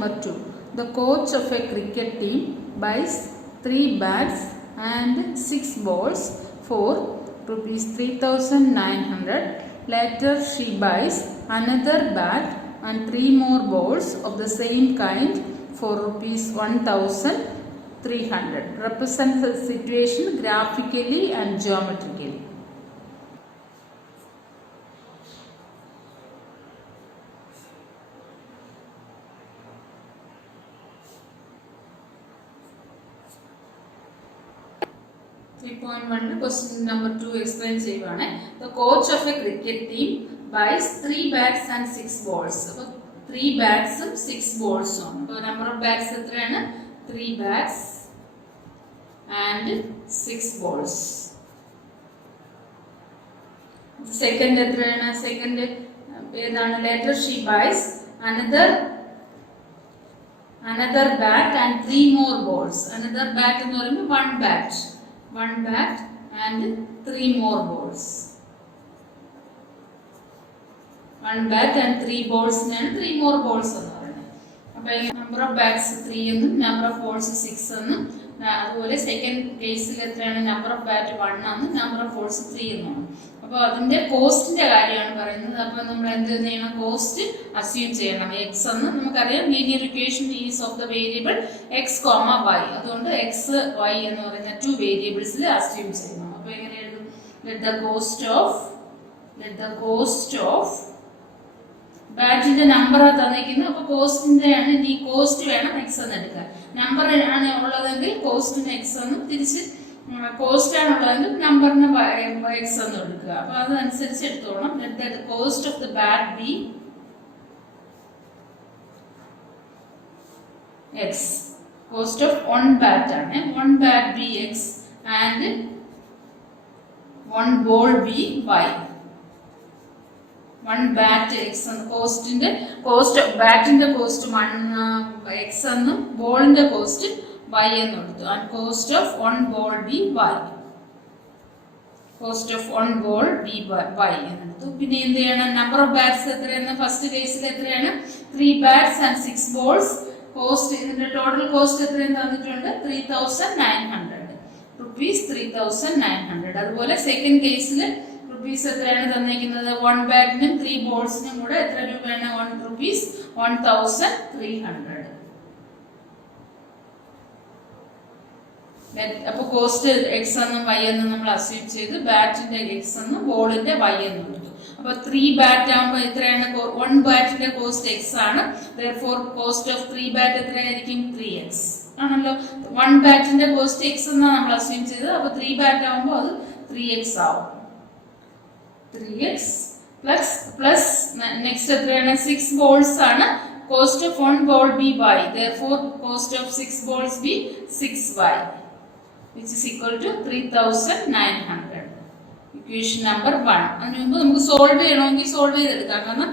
number 2. The coach of a cricket team buys 3 bats and 6 balls for rupees 3,900. Later she buys another bat and 3 more balls of the same kind for rupees 1,300. Represent the situation graphically and geometrically. Question number 2 explain ചെയ്യുവാണ്. The coach of a cricket team buys 3 bats and 6 balls. അപ്പോൾ 3 bats ഉം 6 balls ഉം. അപ്പോൾ number of bats എത്രയാണ്? 3 bats and 6 balls. Second എത്രയാണ്? Second ഏതാണ്? Later she buys another bat and 3 more balls. Another bat എന്ന് പറയുമ്പോൾ one bat and 3 more balls. One bat and 3 balls and 3 more balls എന്ന് പറയുന്നത്. അപ്പോൾ number of bats 3 എന്നും number of balls 6 എന്നും അതുപോലെ സെക്കൻഡ് കേസിൽ എത്രയാണ്? number of bat 1 എന്നും number of balls 3 എന്നുമാണ്. അപ്പോൾ അതിന്റെ കോസ്റ്റിന്റെ കാര്യമാണ് പറയുന്നത്. അപ്പോൾ നമ്മൾ എന്ത് ചെയ്യണം? കോസ്റ്റ് അസ്യൂം ചെയ്യണം. എക്സ് എന്ന് നമുക്കറിയാം, linear equation is of the variable X comma Y. അതുകൊണ്ട് എക്സ് വൈ എന്ന് പറയുന്ന 2 വേരിയബിൾസിൽ അസ്യൂം ചെയ്യണം. അപ്പോൾ എങ്ങനെ എഴുതും? ലെറ്റ് ദ കോസ്റ്റ് ഓഫ് ബാറ്റിന്റെ നമ്പർ തന്നിരിക്കുന്നു. അപ്പോൾ കോസ്റ്റിന്റെ ആണ്, ഈ കോസ്റ്റ് വേണം എക്സ് എന്ന് എടുക്കാൻ. നമ്പർ ആണ് ഉള്ളതെങ്കിൽ കോസ്റ്റിന് എക്സ് എന്നും, തിരിച്ച് കോസ്റ്റ് ആണുള്ളതെങ്കിൽ നമ്പറിന് എക്സ് എന്ന് എടുക്കുക. അപ്പൊ അതനുസരിച്ച് എടുത്തോണം. Cost of the bat be X. Cost of 1 bat ആണ്. 1 bat be X and 1 ball be Y. 1 bat X എന്ന്, കോസ്റ്റ് ബാറ്റിന്റെ കോസ്റ്റ് 1 എക്സ് എന്നും ബോളിന്റെ കോസ്റ്റ് y എന്ന് എടുത്തു. And cost of 1 ball be Y. Cost of 1 ball be Y എന്ന് എടുത്തു. പിന്നെ എന്ത് ചെയ്യണം? നമ്പർ ഓഫ് ബാറ്റ്സ് എത്രയാണ്? ഫസ്റ്റ് കേസിൽ എത്രയാണ്? 3 ബാറ്റ്സ് ആൻഡ് 6 ബോൾസ്. കോസ്റ്റ്, ഇതിന്റെ ടോട്ടൽ കോസ്റ്റ് എത്രയും തന്നിട്ടുണ്ട്? 3,900 റുപ്പീസ്. 3,900. അതുപോലെ സെക്കൻഡ് കേസിൽ റുപ്പീസ് എത്രയാണ് തന്നിരിക്കുന്നത്? 1 ബാറ്റിനും 3 ബോൾസിനും കൂടെ എത്ര രൂപയാണ്? 1 റുപ്പീസ് 1,300. അപ്പോൾ കോസ്റ്റ് എക്സ് എന്നും വൈ എന്നും നമ്മൾ അസ്യൂം ചെയ്ത് ബാറ്റിന്റെ എക്സ് എന്നും ബോളിന്റെ വൈ എന്നും എടുത്തു. അപ്പോൾ 3 ബാറ്റ് ആകുമ്പോൾ എത്രയാണ്? 1 ബാറ്റിന്റെ കോസ്റ്റ് എക്സ് ആണ്. therefore കോസ്റ്റ് ഓഫ് 3 ബാറ്റ് എത്രയായിരിക്കും? 3x ആണല്ലോ. 1 ബാറ്റിന്റെ കോസ്റ്റ് എക്സ് എന്നാണ് നമ്മൾ അസ്യൂം ചെയ്തത്. അപ്പോൾ 3 ബാറ്റ് ആകുമ്പോൾ അത് 3x ആവും. 3x പ്ലസ് നെക്സ്റ്റ് എത്രയാണ്? 6 ബോൾസ് ആണ്. Cost of 1 ball be y. therefore cost of 6 balls be 6y, which is equal to 3,900. Equation number 1. അതിന് മുമ്പ് നമുക്ക് സോൾവ് ചെയ്യണമെങ്കിൽ സോൾവ് ചെയ്തെടുക്കാം. കാരണം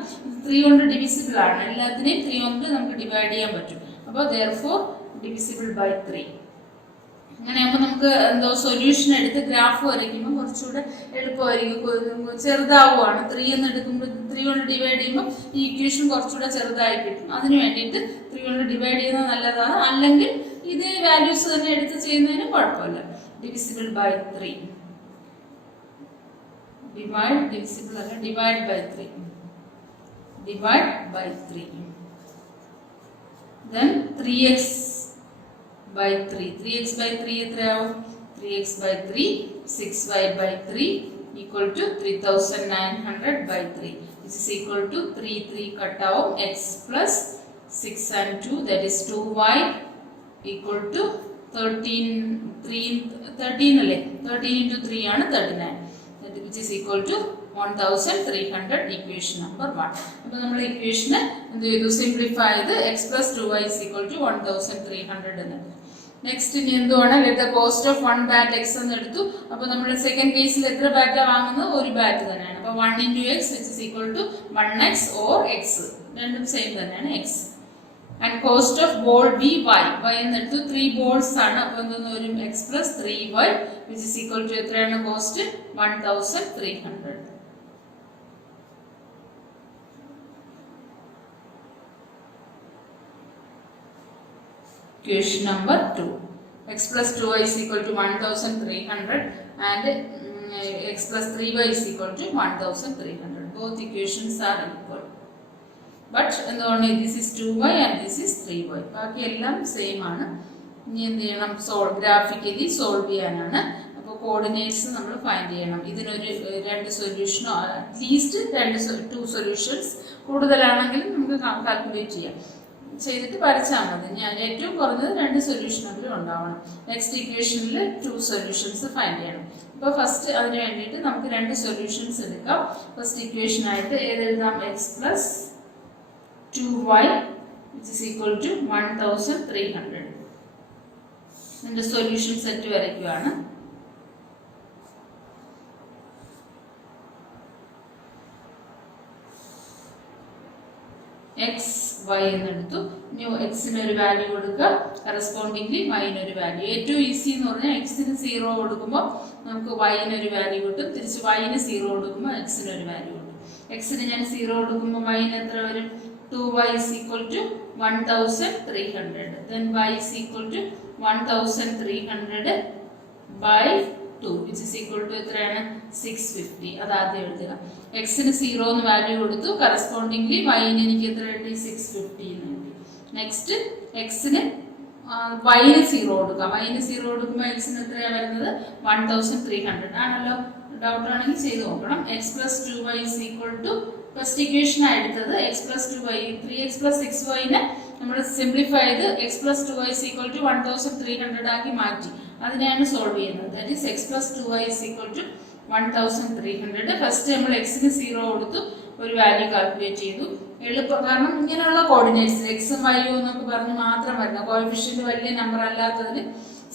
3 കൊണ്ട് ഡിവിസിബിൾ ആണ്. എല്ലാത്തിനെയും 3 കൊണ്ട് നമുക്ക് ഡിവൈഡ് ചെയ്യാൻ പറ്റും. അപ്പോൾ therefore divisible by 3. അങ്ങനെയാകുമ്പോൾ നമുക്ക് എന്തോ സൊല്യൂഷൻ എടുത്ത് ഗ്രാഫ് വരയ്ക്കുമ്പോൾ കുറച്ചുകൂടെ എളുപ്പമായിരിക്കും. ചെറുതാവുകയാണ്. 3 എന്ന് എടുക്കുമ്പോൾ 3 കൊണ്ട് ഡിവൈഡ് ചെയ്യുമ്പോൾ ഈ ഇക്വേഷൻ കുറച്ചുകൂടെ ചെറുതായി കിട്ടും. അതിന് വേണ്ടിയിട്ട് 3 കൊണ്ട് ഡിവൈഡ് ചെയ്യുന്നത് നല്ലതാണ്. അല്ലെങ്കിൽ ഇതേ വാല്യൂസ് തന്നെ എടുത്ത് ചെയ്യുന്നതിന് കുഴപ്പമില്ല. Divisible by 3. Divide by 3. Divide by 3. Then 3x by 3. 3x by 3 എത്രയാവും? 3x by 3 6y by 3 equal to 3,900 by 3, which is equal to 3 cut out x plus 6 and 2, that is 2y equal to 13 അല്ലേ? 13 into 3 ആണ് 39, which is equal to 1,300. Equation number 1. അപ്പോൾ നമ്മൾ ഇക്വേഷന് എന്ത് ചെയ്തു? Simplify ചെയ്ത് x plus 2y is equal to 1,300 എന്ന്. Next ഇനി എന്തുവാണ്? Let the cost of 1 bat X എന്ന് എടുത്തു. അപ്പോൾ നമ്മുടെ സെക്കൻഡ് കേസിൽ എത്ര ബാറ്റാണ് വാങ്ങുന്നത്? 1 ബാറ്റ് തന്നെയാണ്. അപ്പോൾ 1 into x which is equal to 1x or x. രണ്ടും സെയിം തന്നെയാണ് x. And cost of ball be Y. Y എന്നെടുത്തു. 3 ബോൾസ് ആണ്. അപ്പോൾ എന്തെന്ന് വരും? x plus 3y which is equal to എത്രയാണ് cost? 1,300. equation number 2. X plus 2y is equal to 1300 and x plus 3y is equal to 1300. Both equations are equal. But only this is 2y and this is 3y. ബാക്കി എല്ലാം same ആണ്. ഇനി എന്ത് ചെയ്യണം? Graphically solve ചെയ്യാനാണ്. അപ്പോൾ coordinates നമ്മൾ find ചെയ്യണം. ഇതിനൊരു രണ്ട് സൊല്യൂഷനോ അറ്റ്ലീസ്റ്റ് 2 സൊല്യൂഷൻസ് കൂടുതലാണെങ്കിലും നമുക്ക് കാൽക്കുലേറ്റ് ചെയ്യാം. ചെയ്തിട്ട് വരച്ചാൽ മതി. ഞാൻ ഏറ്റവും കുറഞ്ഞത് 2 സൊല്യൂഷനെങ്കിലും ഉണ്ടാവണം. നെക്സ്റ്റ് ഇക്വേഷനിൽ 2 സൊല്യൂഷൻസ് ഫൈൻഡ് ചെയ്യണം. അപ്പോൾ ഫസ്റ്റ് അതിന് വേണ്ടിയിട്ട് നമുക്ക് 2 സൊല്യൂഷൻസ് എടുക്കാം. ഫസ്റ്റ് ഇക്വേഷൻ ആയിട്ട് ഏതെഴുതാം? X plus 2y which is equal to 1300. ഇതിന്റെ സൊല്യൂഷൻ സെറ്റ് വരയ്ക്കുകയാണ്. എക്സ് വൈ എന്നെടുത്തു. ന്യൂ എക്സിന് ഒരു വാല്യൂ കൊടുക്കുക, കറസ്പോണ്ടിംഗ്ലി വൈന് ഒരു വാല്യൂ. ഏറ്റവും ഈസി എന്ന് പറഞ്ഞാൽ എക്സിന് 0 കൊടുക്കുമ്പോൾ നമുക്ക് വൈന് ഒരു വാല്യൂ കിട്ടും, തിരിച്ച് വൈന് 0 കൊടുക്കുമ്പോൾ എക്സിന് ഒരു വാല്യൂ കിട്ടും. എക്സിന് ഞാൻ 0 കൊടുക്കുമ്പോൾ വൈന് എത്ര വരും? 2y is equal to 1300. Then y is equal to 1300 by 2 which is equal to എത്രയാണ്? 650. അത് ആദ്യം എഴുതുക. എക്സിന് 0 എന്ന് വാല്യൂ കൊടുത്തു, കറസ്പോണ്ടിംഗ്ലി വൈന് എനിക്ക് എത്ര കിട്ടി? 650 എന്ന് കിട്ടി. നെക്സ്റ്റ് എക്സിന് വൈന് 0 കൊടുക്കാം. വൈന് 0 കൊടുക്കുമ്പോൾ എക്സിന് എത്രയാണ് വരുന്നത്? 1300 ആണല്ലോ. ഡൗട്ട് ആണെങ്കിൽ ചെയ്ത് നോക്കണം. X plus 2y is equal to first equation എടുത്തത് X plus 2y 3x plus 6yനെ നമ്മൾ സിംപ്ലിഫൈ ചെയ്ത് X plus 2y is equal to 1300 ആക്കി മാറ്റി. അതിനെയാണ് സോൾവ് ചെയ്യുന്നത്. That is X plus 2y is equal to 1300. First നമ്മൾ എക്സിന് 0 കൊടുത്തു, ഒരു വാല്യൂ കാൽക്കുലേറ്റ് ചെയ്തു. എളുപ്പം, കാരണം ഇങ്ങനെയുള്ള കോർഡിനേറ്റ്സ് എക്സും വൈയും എന്നൊക്കെ പറഞ്ഞ് മാത്രം വരുന്ന കോഎഫിഷ്യന്റ് വലിയ നമ്പർ അല്ലാത്തതിന്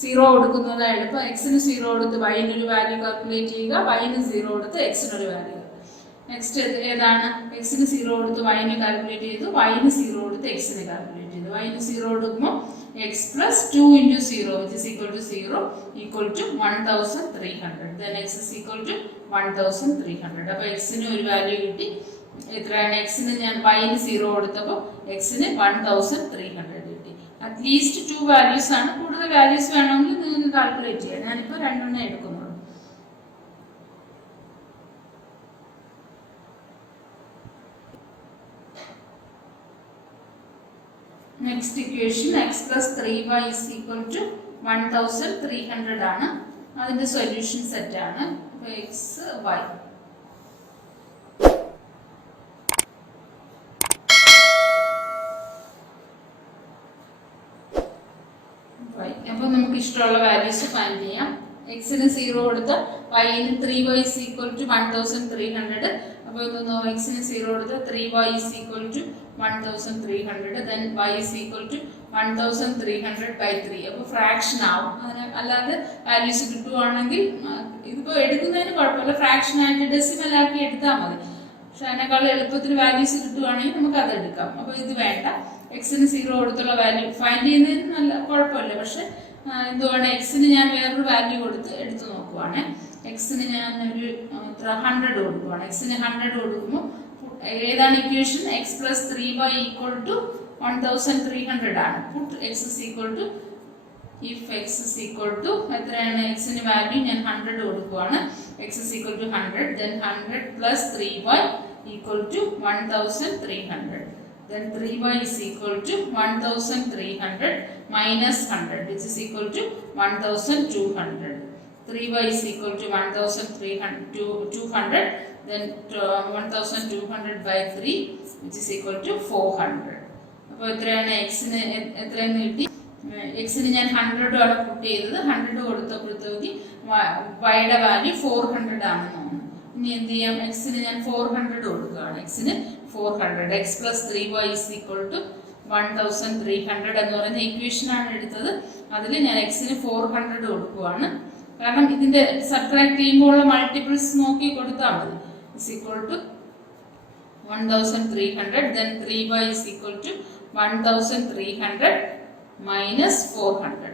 0 കൊടുക്കുന്നതാണ് എളുപ്പം. എക്സിന് 0 കൊടുത്ത് വൈന് ഒരു വാല്യൂ കാൽക്കുലേറ്റ് ചെയ്യുക, വൈന് 0 കൊടുത്ത് എക്സിന് ഒരു വാല്യൂ. നെക്സ്റ്റ് ഏതാണ്? എക്സിന് 0 കൊടുത്ത് വൈന് കാൽക്കുലേറ്റ് ചെയ്തു, വൈന് 0 കൊടുത്ത് എക്സിന് കാൽക്കുലേറ്റ് ചെയ്തു. വൈന് 0 കൊടുക്കുമ്പോൾ X plus 2 into 0 which is equal to 0 equal to 1300. Then x is equal to 1300. അപ്പോൾ എക്സിന് ഒരു വാല്യൂ കിട്ടി. എത്രയാണ്? എക്സിന് ഞാൻ വൈന് 0 കൊടുത്തപ്പോൾ എക്സിന് 1300 കിട്ടി. അറ്റ്ലീസ്റ്റ് 2 വാല്യൂസ് ആണ്. കൂടുതൽ വാല്യൂസ് വേണമെങ്കിൽ നിങ്ങൾക്ക് കാൽക്കുലേറ്റ് ചെയ്യാം. ഞാനിപ്പോൾ 2 എടുക്കുന്നുള്ളൂ. Next equation x plus 3y is equal to 1300 ആണ്. അതിന്റെ സൊല്യൂഷൻ സെറ്റ് ആണ്. അപ്പോൾ എക്സ് വൈ അപ്പോൾ നമുക്ക് ഇഷ്ടമുള്ള വാല്യൂസ് ഫൈൻഡ് ചെയ്യാം. എക്സിന് 0 കൊടുത്ത wine 3y is equal to 1300. അപ്പോൾ ഇതൊന്ന് എക്സിന് 0 കൊടുത്ത 3y is equal to 1300. Then y is equal to 1300 by 3. അപ്പോൾ ഫ്രാക്ഷൻ ആവും. അതിന് അല്ലാതെ വാല്യൂസ് കിട്ടുവാണെങ്കിൽ ഇതിപ്പോൾ എടുക്കുന്നതിന് കുഴപ്പമില്ല, ഫ്രാക്ഷൻ ആയിട്ട് ഡെസിമൽ ആക്കി എടുത്താൽ മതി. പക്ഷെ അതിനേക്കാൾ എളുപ്പത്തിൽ വാല്യൂസ് കിട്ടുവാണെങ്കിൽ നമുക്ക് അത് എടുക്കാം. അപ്പോൾ ഇത് വേണ്ട. എക്സിന് 0 കൊടുത്തുള്ള വാല്യൂ ഫൈൻഡ് ചെയ്യുന്നതിന് നല്ല കുഴപ്പമില്ല. പക്ഷെ എന്തുവാണ്, എക്സിന് ഞാൻ വേറൊരു വാല്യൂ കൊടുത്ത് എടുത്തു നോക്കുവാണ്. എക്സിന് ഞാൻ ഒരു 100 കൊടുക്കുവാണ്. എക്സിന് 100 കൊടുക്കുമ്പോൾ ഏതാണ് equation? X plus 3y equal to 1300 ആണ്. Put x is equal to, if x is equal to എത്രയാണ്? എക്സിന് വാല്യൂ ഞാൻ 100 കൊടുക്കുവാണ്. X is equal to 100. Then 100 plus 3y equal to 1300. Then 3y is equal to 1300 minus 100 which is equal to 1200. 3y is equal to 1200. Then 1200 by 3 which is equal to 400. അപ്പോൾ എത്രയാണ്? എക്സിന് എത്രയെന്ന് കിട്ടി? എക്സിന് ഞാൻ 100 ആണ് പുട്ട് ചെയ്തത്. 100 കൊടുത്തപ്പോഴത്തേക്ക് വൈയുടെ വാല്യൂ 400 ആണെന്ന് തോന്നുന്നു. ഇനി എന്ത് ചെയ്യാം? എക്സിന് ഞാൻ 400 കൊടുക്കുകയാണ്. എക്സിന് 400. X plus 3y is equal to 1300 എന്ന് പറയുന്ന ഇക്വേഷൻ ആണ് എടുത്തത്. അതിൽ ഞാൻ എക്സിന് 400 കൊടുക്കുകയാണ്. കാരണം ഇതിന്റെ സബ്ട്രാക്ട് ചെയ്യുമ്പോൾ മൾട്ടിപ്പിൾസ് നോക്കി കൊടുത്താൽ മതി. is equal to 1300. Then 3y is equal to 1300 minus 400.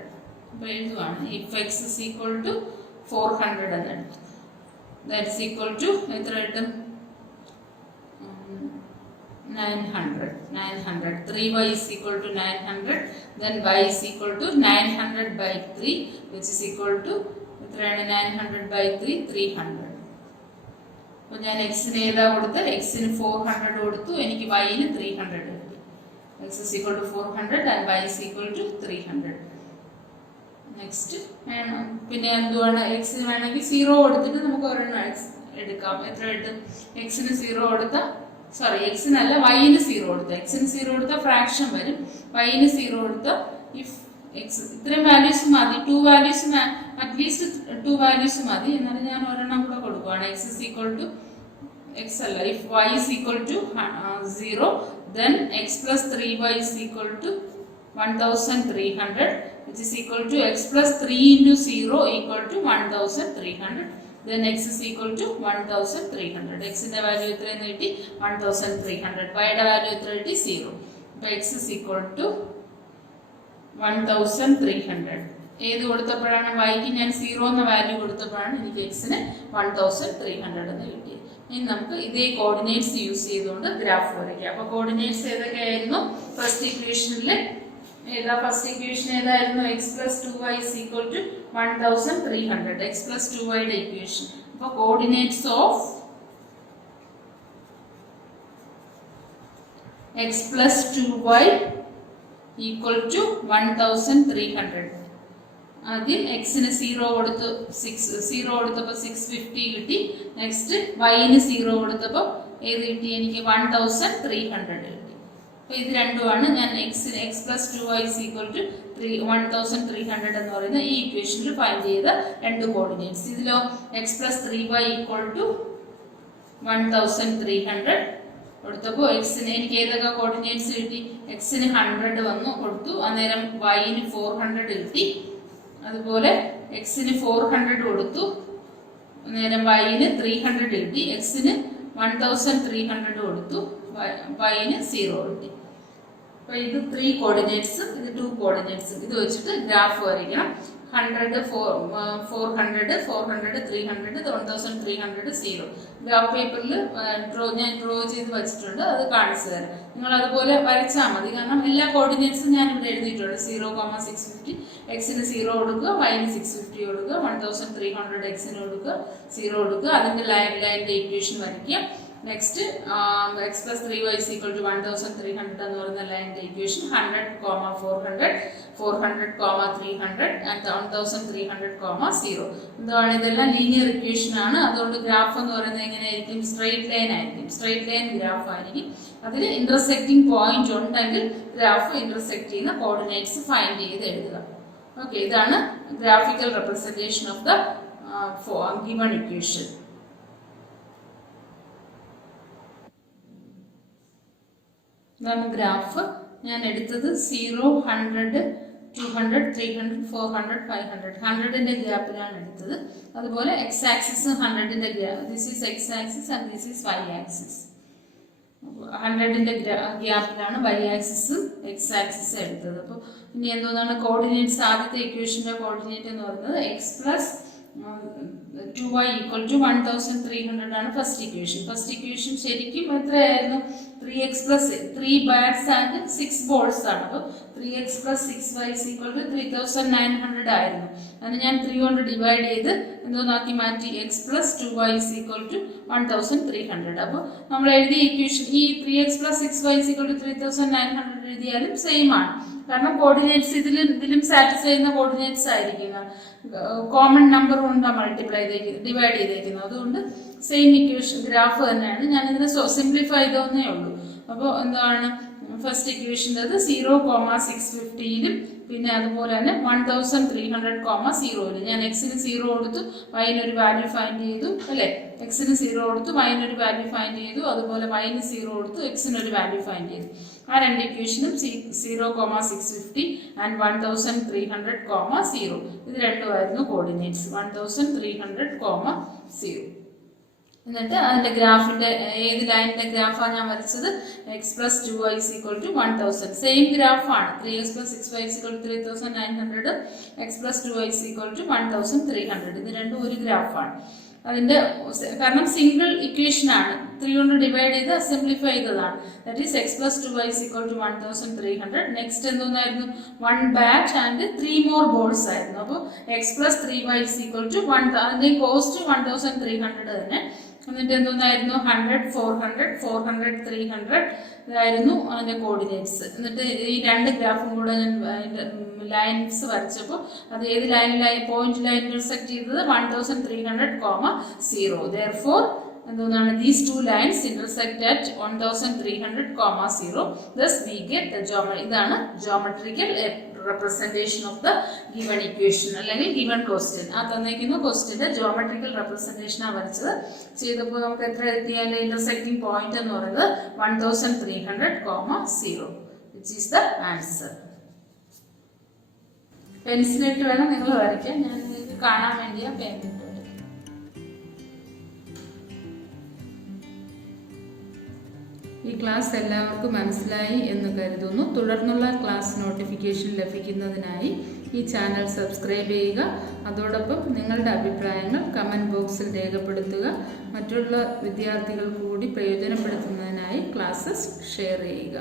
അപ്പോൾ എഴുതുവാണ് if x is equal to 400 എന്ന് എടുത്തു. That is equal to എത്ര കിട്ടും? 900. 3y is equal to 900. Then y is equal to 900 by 3, which is equal to 900 by 3, 300. അപ്പോൾ ഞാൻ എക്സിന് ഏതാ കൊടുത്ത്, എക്സിന് 400 കൊടുത്തു, എനിക്ക് വൈന് 300 കിട്ടി. X is equal to 400 and y is equal to 300. Next പിന്നെ എന്തുവാണ്, എക്സിന് വേണമെങ്കിൽ 0 കൊടുത്തിട്ട് നമുക്ക് ഒരെണ്ണം എക്സ് എടുക്കാം. എത്ര കിട്ടും? എക്സിന് 0 കൊടുത്താൽ, സോറി എക്സിനല്ല വൈന് 0 കൊടുത്താൽ, എക്സിന് 0 കൊടുത്താൽ ഫ്രാക്ഷൻ വരും. വൈന് 0 കൊടുത്താൽ ഇഫ് എക്സ് ഇത്രയും വാല്യൂസ് മതി, 2 വാല്യൂസ് അറ്റ്ലീസ്റ്റ് 2 വാല്യൂസ് മതി. എന്നാലും ഞാൻ ഒരെണ്ണം കൂടെ കൊടുക്കുവാണ്. X is equal to X അല്ല, if Y is equal to 0 then x plus 3y is equal to 1300, which is equal to x plus 3 into 0 equal to 1300. Then x is equal to 1300. x ന്റെ value എത്രയെന്ന് കിട്ടി? 1300. y യുടെ value എത്ര കിട്ടി? 0. അപ്പോൾ x is equal to 1300. ഏത് കൊടുത്തപ്പോഴാണ്? വൈക്ക് ഞാൻ 0 എന്ന വാല്യൂ കൊടുത്തപ്പോഴാണ് എനിക്ക് എക്സിന് 1300 എന്ന് കിട്ടിയത്. ഇനി നമുക്ക് ഇതേ കോർഡിനേറ്റ്സ് യൂസ് ചെയ്തുകൊണ്ട് ഗ്രാഫ് വരയ്ക്കാം. അപ്പോൾ കോർഡിനേറ്റ്സ് ഏതൊക്കെയായിരുന്നു? ഫസ്റ്റ് ഇക്വേഷനിൽ ഏതാ? ഫസ്റ്റ് ഇക്വേഷൻ ഏതായിരുന്നു? X plus 2y is equal to 1300. X plus 2yയുടെ ഇക്വേഷൻ. അപ്പോൾ coordinates of X plus 2y equal to 1300. ആദ്യം എക്സിന് 0 കൊടുത്ത് 0 കൊടുത്തപ്പോൾ 650 കിട്ടി. നെക്സ്റ്റ് വൈന് 0 കൊടുത്തപ്പോൾ ഏത് കിട്ടി? എനിക്ക് 1300 കിട്ടി. അപ്പോൾ ഇത് രണ്ടുമാണ് ഞാൻ X plus 2y is equal to 1300 എന്ന് പറയുന്ന ഈ ഇക്വേഷനിൽ ഫൈൻഡ് ചെയ്ത രണ്ട് കോർഡിനേറ്റ്സ്. ഇതിലോ X plus 3y equal to 1300 കൊടുത്തപ്പോൾ എക്സിന് എനിക്ക് ഏതൊക്കെ കോർഡിനേറ്റ്സ് കിട്ടി? എക്സിന് 100 വന്നു കൊടുത്തു, അന്നേരം വൈന് 400 കിട്ടി. അതുപോലെ എക്സിന് 400 കൊടുത്തു, നേരം വൈന് 300 കിട്ടി. എക്സിന് 1300 കൊടുത്തു, വൈന് 0 കിട്ടി. അപ്പോൾ ഇത് 3 കോർഡിനേറ്റ്സ്, ഇത് 2 കോർഡിനേറ്റ്സ്. ഇത് വെച്ചിട്ട് ഗ്രാഫ് വരയ്ക്കണം. 100, 400, 400, 300, 1300, 0. ഗ്രാഫ് പേപ്പറിൽ ഞാൻ ഡ്രോ ചെയ്ത് വെച്ചിട്ടുണ്ട്, അത് കാണിച്ചു തരാം. നിങ്ങൾ അതുപോലെ വരച്ചാൽ മതി. കാരണം എല്ലാ കോർഡിനേറ്റ്സും ഞാൻ ഇവിടെ എഴുതിയിട്ടുണ്ട്. 0,650 എക്സിന് 0 കൊടുക്കുക, വൈന് 650 കൊടുക്കുക, 1300 എക്സിന് കൊടുക്കുക, 0 കൊടുക്കുക. അതിൻ്റെ ലൈനിൻ്റെ ഇക്വേഷൻ വരയ്ക്കുക. Next X plus 3y is equal to 1300 എന്ന് പറയുന്ന ലൈനിൻ്റെ ഇക്വേഷൻ. 100, 400, 400, 300 ആൻഡ് 1300, 0. എന്താണ്? ഇതെല്ലാം ലീനിയർ ഇക്വേഷൻ ആണ്. അതുകൊണ്ട് ഗ്രാഫ് എന്ന് പറയുന്നത് എങ്ങനെയായിരിക്കും? സ്ട്രെയിറ്റ് ലൈൻ ആയിരിക്കും. സ്ട്രെയിറ്റ് ലൈൻ ഗ്രാഫ് ആയിരിക്കും. അതിൽ ഇന്റർസെക്റ്റിംഗ് പോയിന്റ് ഉണ്ടെങ്കിൽ ഗ്രാഫ് ഇന്റർസെക്ട് ചെയ്യുന്ന കോർഡിനേറ്റ്സ് ഫൈൻഡ് ചെയ്ത് എഴുതുക. ഓക്കെ, ഇതാണ് graphical representation of the given equation. ഇതാണ് ഗ്രാഫ്. ഞാൻ എടുത്തത് 0, 100, 200, 300, 400, 500. 100ന്റെ ഗ്യാപ്പിലാണ് എടുത്തത്. അതുപോലെ എക്സ് ആക്സിസ് 100ന്റെ gap. This is X axis and this is Y axis. 100ന്റെ ഗ്യാപ്പിലാണ് വൈ ആക്സിസും എക്സ് ആക്സിസ് എടുത്തത്. അപ്പോൾ ഇനി എന്തോന്നാണ് കോർഡിനേറ്റ്സ്? ആദ്യത്തെ ഇക്വേഷന്റെ കോർഡിനേറ്റ് എന്ന് പറയുന്നത് X plus 2y equal to 1300 ആണ് ഫസ്റ്റ് ഇക്വേഷൻ. ഫസ്റ്റ് ഇക്വേഷൻ ശരിക്കും എത്രയായിരുന്നു? 3x plus 3 bats and 6 balls ആണ്. അപ്പോൾ 3x plus 6y is equal to 3900 ആയിരുന്നു. അതിന് ഞാൻ 3 കൊണ്ട് ഡിവൈഡ് ചെയ്ത് എന്തോന്നാക്കി മാറ്റി? X plus 2y is equal to 1300. അപ്പോൾ നമ്മൾ എഴുതിയ ഇക്വേഷൻ ഈ 3x plus 6y is equal to 3900 എഴുതിയാലും സെയിം ആണ്. കാരണം കോർഡിനേറ്റ്സ് ഇതിലും സാറ്റിസ്ഫൈ ചെയ്യുന്ന കോർഡിനേറ്റ്സ് ആയിരിക്കും. കോമൺ നമ്പർ കൊണ്ടാണ് ഡിവൈഡ് ചെയ്തേക്കുന്നത്. അതുകൊണ്ട് സെയിം ഇക്വേഷൻ ഗ്രാഫ് തന്നെയാണ്. ഞാൻ ഇതിനെ സിംപ്ലിഫൈ ചെയ്തേ ഉള്ളൂ. അപ്പോൾ എന്താണ് ഫസ്റ്റ് ഇക്വേഷൻ്റെ 0,650യിലും പിന്നെ അതുപോലെ തന്നെ 1300,0യിലും ഞാൻ എക്സിന് 0 കൊടുത്തു, വൈനൊരു വാല്യൂ ഫൈൻഡ് ചെയ്തു അല്ലേ? എക്സിന് 0 കൊടുത്തു, വൈനൊരു വാല്യൂ ഫൈൻഡ് ചെയ്തു. അതുപോലെ വൈന് 0 കൊടുത്തു, എക്സിനൊരു വാല്യൂ ഫൈൻഡ് ചെയ്തു. ആ രണ്ട് ഇക്വേഷനും 0,650 ആൻഡ് 1300,0. ഇത് രണ്ടുമായിരുന്നു കോർഡിനേറ്റ്സ്. 1300,0. എന്നിട്ട് അതിൻ്റെ ഗ്രാഫിൻ്റെ ഏത് ലൈനിൻ്റെ ഗ്രാഫാണ് ഞാൻ വരച്ചത്? X plus 2y is equal to 1000. Same ഗ്രാഫാണ്. 3x plus 6y is equal to 3900, X plus 2y is equal to 1300. ഇത് രണ്ടും ഒരു ഗ്രാഫാണ്. അതിൻ്റെ കാരണം സിംഗിൾ ഇക്വേഷൻ ആണ്, 3 കൊണ്ട് ഡിവൈഡ് ചെയ്ത് സിംപ്ലിഫൈ ചെയ്തതാണ്. That is x + 2y = 1300. Next എന്തോന്നായിരുന്നു? 1 ബാറ്റ് ആൻഡ് 3 മോർ ബോൾസ് ആയിരുന്നു. അപ്പോൾ x + 3y = 1. അതിൻ്റെ കോസ്റ്റ് 1300 തന്നെ. എന്നിട്ട് എന്തോന്നായിരുന്നു? 100, 400, 400, 300 ഇതായിരുന്നു അതിൻ്റെ കോർഡിനേറ്റ്സ്. എന്നിട്ട് ഈ 2 ഗ്രാഫും കൂടെ ഞാൻ ലൈൻസ് വരച്ചപ്പോൾ അത് ഏത് ലൈനിലായി പോയിന്റ് ലൈൻ ഇന്റർസെക്ട് ചെയ്തത്? 1300, 0. എന്താണ്? These 2 lines intersect at 1300, 0. Thus we get the geometry. ഇതാണ് geometrical representation of the given equation അല്ലെങ്കിൽ given question. ആ തന്നിരിക്കുന്ന ക്വസ്റ്റ്യന്റെ geometrical representation ആണ് വരച്ചത്. ചെയ്തപ്പോൾ നമുക്ക് എത്ര എത്തിയാൽ ഇന്റർസെക്റ്റിംഗ് പോയിന്റ് എന്ന് പറയുന്നത് 1300, 0, which is the answer. പെൻസിലിട്ട് വേണം നിങ്ങൾ വരയ്ക്കാൻ. ഞാൻ നിങ്ങൾക്ക് കാണാൻ വേണ്ടിയാ പെൻ. ഈ ക്ലാസ് എല്ലാവർക്കും മനസ്സിലായി എന്ന് കരുതുന്നു. തുടർന്നുള്ള ക്ലാസ് നോട്ടിഫിക്കേഷൻ ലഭിക്കുന്നതിനായി ഈ ചാനൽ സബ്സ്ക്രൈബ് ചെയ്യുക. അതോടൊപ്പം നിങ്ങളുടെ അഭിപ്രായങ്ങൾ കമൻറ്റ് ബോക്സിൽ രേഖപ്പെടുത്തുക. മറ്റുള്ള വിദ്യാർത്ഥികൾക്ക് കൂടി പ്രയോജനപ്പെടുത്തുന്നതിനായി ക്ലാസ്സസ് ഷെയർ ചെയ്യുക.